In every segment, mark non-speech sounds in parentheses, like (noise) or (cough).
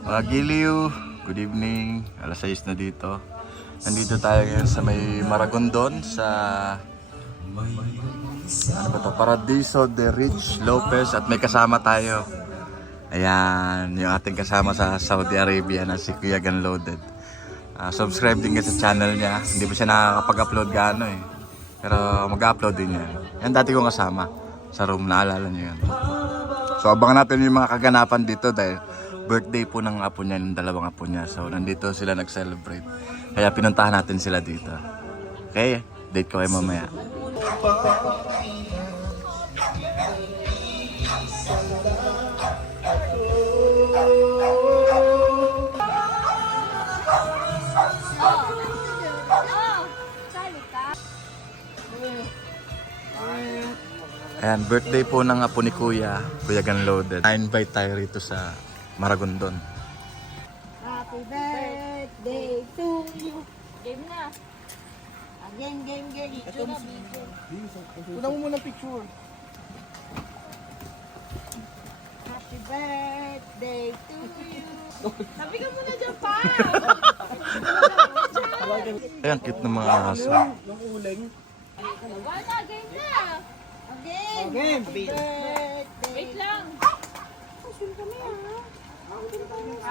Mga giliw, good evening. Alas 6 na dito. Nandito tayo ngayon sa may Maragondon sa ano ba to? Paradiso de Rich Lopez at may kasama tayo. Ayan, yung ating kasama sa Saudi Arabia na si Kuya Ganloaded. Ah, subscribe din ka sa channel niya. Hindi pa siya nakakapag-upload gaano eh. Pero mag-upload din yan. Yan dati kong kasama sa room, naalala niyo yun. So abangan natin yung mga kaganapan dito dahil birthday po ng apo niya, ng dalawang apo niya. So nandito sila nag-celebrate. Kaya pinuntahan natin sila dito. Okay, date ko kayo mamaya. Ayan, birthday po ng apo ni Kuya, Kuya Ganloaded. Na-invite tayo rito sa Maragondon. Happy birthday to you. Game na. Again, game, game. Video na, video. Una mo muna picture. Happy birthday to you. (laughs) Sabi ka muna dyan pa. Ayan, cute ng mga aso. Yung uling. Wala, game na. Again. Again. Happy birthday.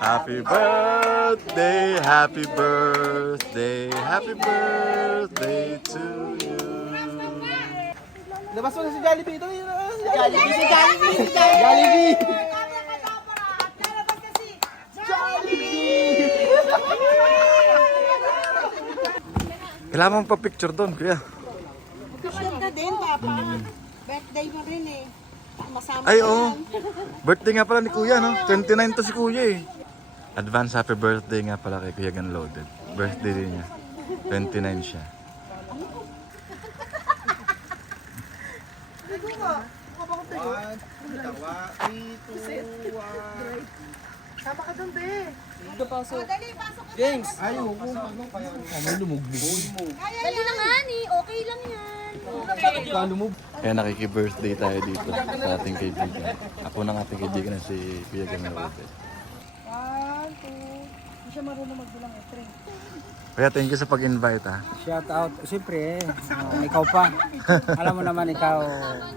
Happy birthday, happy birthday, happy birthday to you. Labas mo na si Jollibee. Ito yun. si Jollibee. Si Jollibee. Si Jollibee. Kailangan mo pa picture doon, kuya. Picture ka din, Papa. Birthday mo rin eh. Masama Ay, oo. Birthday nga pala ni kuya, no? 29 to si kuya eh. Advance happy birthday nga pala kay Kuya Ganloaded. Birthday din niya. 29 siya. Sama ka doon, be. Oh, dali, pasok ka. James. Ay, huwag mo. Ano kaya? May lumugbog. Dali na nga ni. Okay lang yan. Kaya lumub. Kaya nakiki-birthday tayo dito sa ating kaibigan. Ako ng ating kaibigan na si Kuya two. Hindi siya marunong magbilang eh. Three. Kuya, thank you sa pag-invite ha. Shout out. Siyempre, oh, ikaw pa. Alam mo naman ikaw,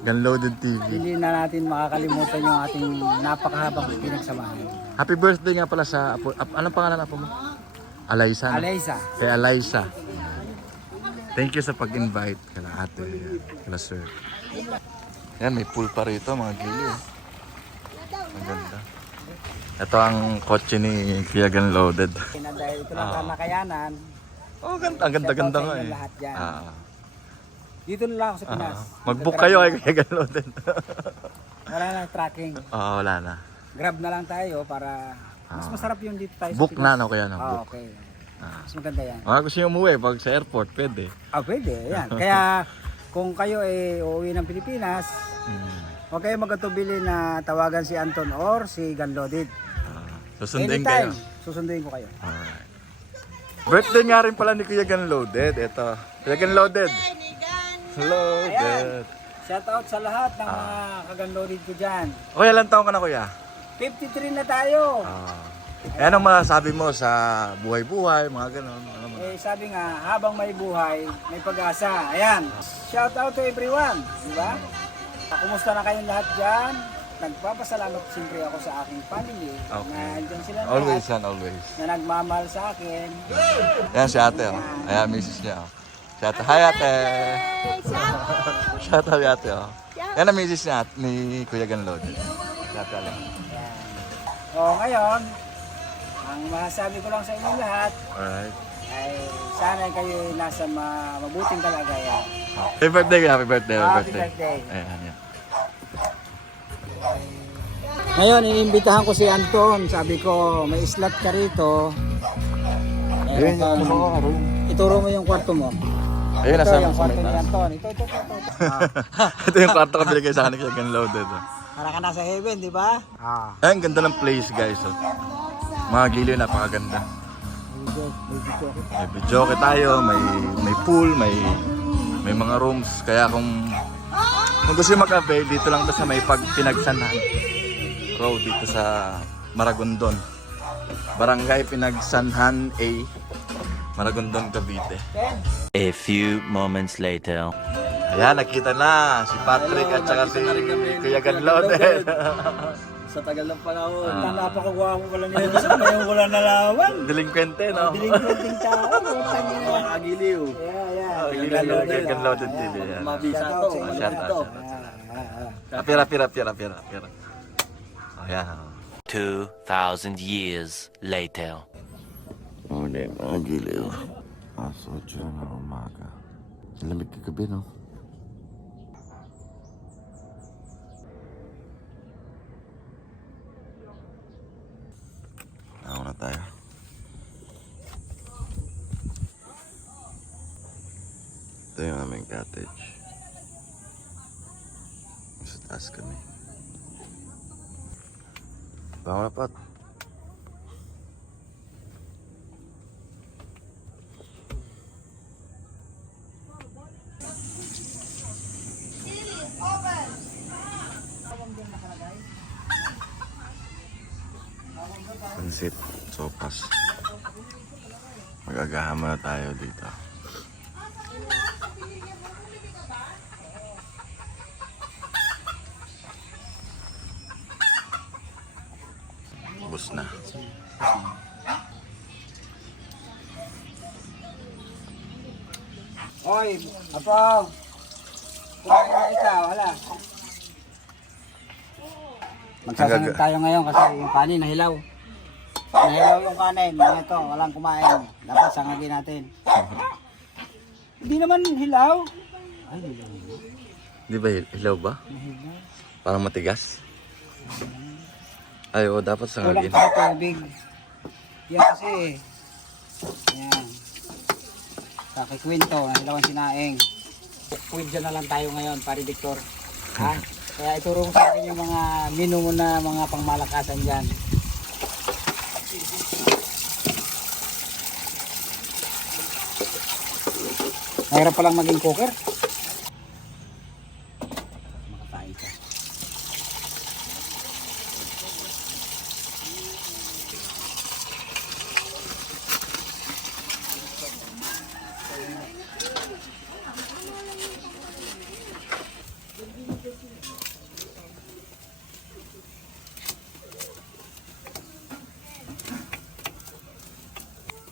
Ganloaded TV. hindi na natin makakalimutan yung ating napakahabang pinagsamahan. Happy birthday nga pala sa apo. Ap, anong pangalan apo mo? Alaysa. no? Alaysa, Kay Alaysa. Thank you sa pag-invite kala ate, kala sir. Yan, may pool pa rito mga giliw. Ang ganda. Ito ang kotse ni Kuya Ganloaded. na dahil ito lang Ah. kamakayanan, Oh, ganda, ang ganda-ganda nga eh. Lahat yan. Ah, dito na lang ako sa ah. Pinas. Mag-book kayo kay Kuya Ganloaded. (laughs) Wala nang tracking. Oo, wala na. Grab na lang tayo para mas Ah. masarap yung dito tayo Book na, no, kuya, no? Ah, Book. okay. Ah. Mas maganda yan. Mga gusto nyo umuwi pag sa airport, pwede. Ah, pwede. Yan. (laughs) Kaya kung kayo ay uuwi ng Pilipinas, Hmm. huwag kayo magatubili na tawagan si Anton or si Ganlodid. Ah, susundin kayo. Anytime, susunduin ko kayo. Alright. Birthday nga rin pala ni Kuya Ganloaded. Ito. Kuya Ganloaded. Loaded. Shout out sa lahat ng Ah. mga kaganlodid ko dyan. Kuya, ilang taong ka na kuya? 53 na tayo. Ah. Eh, anong masasabi mo sa buhay-buhay, mga ganon? Ano mo? Eh sabi nga, habang may buhay, may pag-asa. Ayan. Shout out to everyone. Di ba? Kumusta na kayong lahat dyan? Nagpapasalamat siyempre ako sa aking family. Okay. Na andyan sila Always lahat. yan, always. Na nagmamahal sa akin. Yan si ate, oh. Ayan, misis niya, oh. Si ate. Hi, ate! Shout out, ate, oh. Yan ang misis niya, at- ni Kuya ate, alam. Ayan. O ngayon, ang masasabi ko lang sa inyo lahat Alright. ay sana kayo nasa ma- mabuting kalagayan. Happy birthday, happy birthday, happy Happy birthday. birthday. Ayan, yan. Ngayon, iniimbitahan ko si Anton. Sabi ko, may slot ka rito. Ayun, kang-. Ituro mo yung kwarto mo. Ayun, ito nasa yung sa kwarto ni. Anton. Ito, ito, ito. ito. Ah, (laughs) Ito yung kwarto ko binigay sa akin Gan Loaded. oh. para ka nasa heaven, di ba? Ah. Ay, ang ganda ng place guys. Oh. Mga giliw, napakaganda. May videoke tayo, may may pool, may may mga rooms. Kaya kung kung gusto mag-avail, dito lang to sa may pagpinagsanan road dito sa Maragondon. Barangay Pinagsanhan A, Maragondon, Cavite. A few moments later. Ayan, nakita na si Patrick at saka si Kuya Ganloden. (laughs) Sa tagal ng panahon. Ang napakagwapo pala niya. Ngayon wala nalaman. Delinquente, no? Diling-diling (laughs) tao. Putang ina. Makagiliw. Yeah, yeah. Kuya Ganloden TV. Yan. Mabisa to. out sa inyo. Shout out, Ito. shout out. Ah, ah, ah. Rapi, rapi, rapi, rapi, rapi. Ayan. 2,000 years later. Okay, mga giliw. Alas 8 na ng umaga. Lamig kagabi, no? Ako na tayo. Ito yung aming cottage. Sa taas kami. Bango na pat. Pansit, sopas. Magagahama na tayo dito. Ubus na. Oy, Apaw. Kumain na ikaw, wala. Magsasangag tayo ngayon kasi yung kanin nahilaw. Nahilaw yung kanin. Ito, walang kumain. Dapat sangagin natin. Hindi naman hilaw. Ay, hilaw. Di ba hil- hilaw ba? Parang matigas? Ay, oo, dapat sa Kulang ngagin. pa sa tubig. Yan kasi. Yan. Kakikwento, nahilawan si Naeng. Kwento na lang tayo ngayon, pari Victor. Ha? Kaya ituro mo sa akin yung mga menu mo na mga pangmalakasan dyan. Mahirap palang maging cooker. Makakain ka.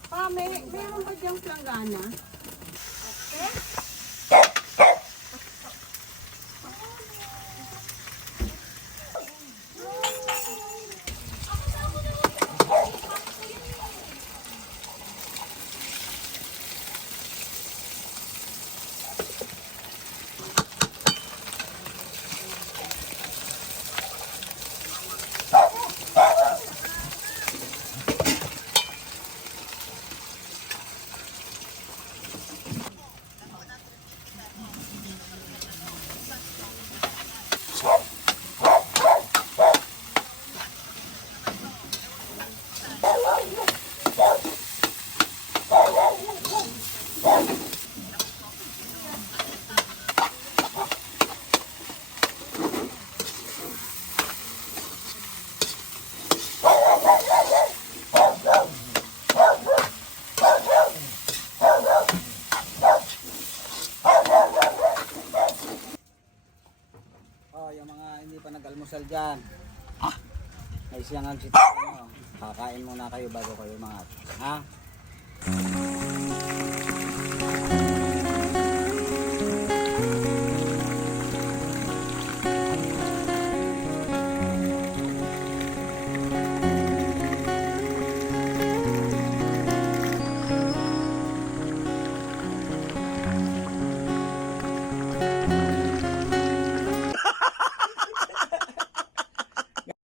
Pa, may, meron ba diyang planggana? Oh, yung mga nag-almusal dyan. Ah! May siyangan si Tito. Kakain muna kayo bago kayo mga. Ha?